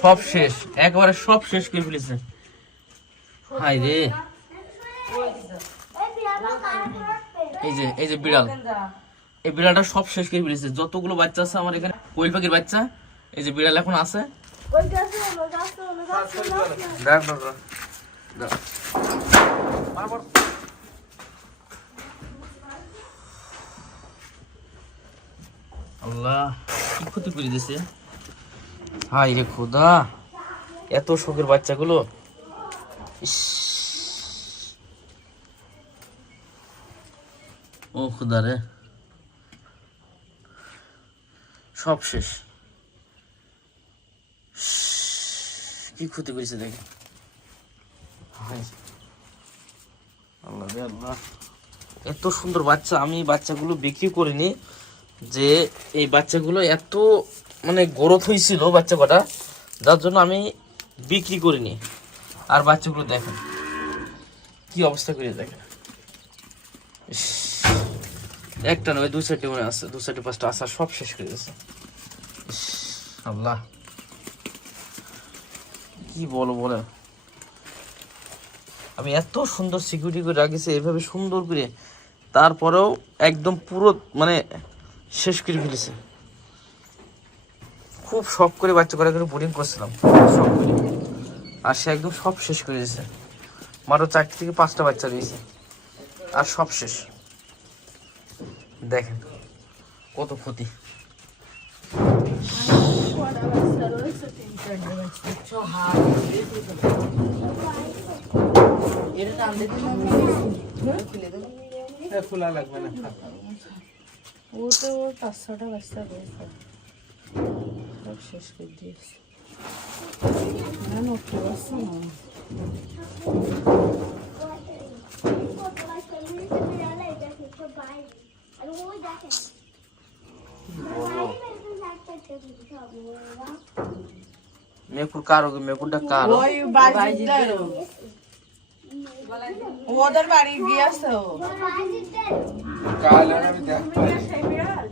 সব শেষ একবারে সব শেষ করে ফেলেছে। হাই রে। এই যে এই যে বিড়াল। এই বিড়ালটা সব শেষ করে ফেলেছে। যতগুলো বাচ্চা আছে আমার এখানে কোয়েল পাখির বাচ্চা এই যে বিড়াল এখন আছে। দেখ দেখ। আল্লাহ কি ক্ষতি করে দিছে হাই রে খোদা। এত শোকের বাচ্চাগুলো। ও খুদা রে। সব শেষ। কি ক্ষতি করেছে দেখে। আল্লাহ আল্লাহ। এত সুন্দর বাচ্চা, আমি বাচ্চাগুলো বিক্রি করিনি যে এই বাচ্চাগুলো এত মানে গ্রোথ হয়েছিল বাচ্চা কটা যার জন্য আমি বিক্রি করিনি। আর বাচ্চাগুলো দেখেন কি অবস্থা করে দেখেন। একটা নয় দু সাইডে মনে আছে দু সাইডে পাঁচটা আসা সব শেষ করে ইস, আল্লাহ। কি বলো বলে আমি এত সুন্দর সিকিউরিটি করে রাখিছি এভাবে সুন্দর করে তারপরেও একদম পুরো মানে শেষ করে ফেলেছে। খুব শখ করে বাচ্চা করে করে বোরিং করছিলাম। শখ করে। আর সে একদম সব শেষ করে দিয়েছে। মাত্র চারটি থেকে পাঁচটা বাচ্চা দিয়েছে। আর সব শেষ। দেখেন, কত ক্ষতি। খোলা লাগবে না ও তো ওর পাঁচ ছটা বাচ্চা সব শেষ করে দিয়েছে না নষ্ট করছে না মেকুর কার ওকে মেকুরটা কার ওই বাজিদার ওদের বাড়ি গিয়েছে কাল আমি দেখতে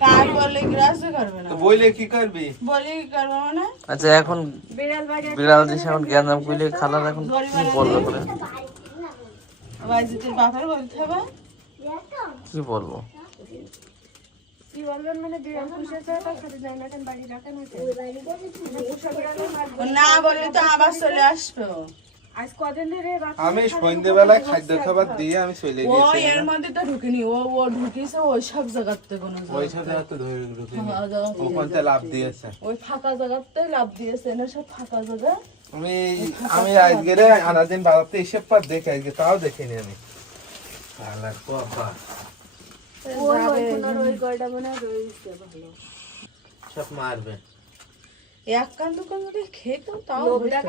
কার বলে গ্রাস করবে না? কি করবি? বলি করবে মানে? আচ্ছা এখন বিড়াল যে এখন জ্ঞান করলে খালার এখন কি বলব বলতে হবে? কি বলব? না বললে তো আবার চলে আসবে। আমি সন্ধ্যেবেলায় খাদ্য খাবার দিয়ে আমি চলে ও গেছি এর মধ্যে তো ঢুকিনি ও ও ঢুকিছে ওই সব জায়গাতে কোনো ওই জায়গায়। সাথে ধরে ঢুকিনি। ফাঁকা জায়গা দিয়ে ওখান থেকে লাভ দিয়েছে। ওই ফাঁকা জায়গাতে লাভ দিয়েছে না সব ফাঁকা জায়গা। আমি আমি আজকে রে আনাদিন পার দেখে আজকে তাও দেখিনি আমি। সব মারবে। এক কান দু যদি তাও হইতো।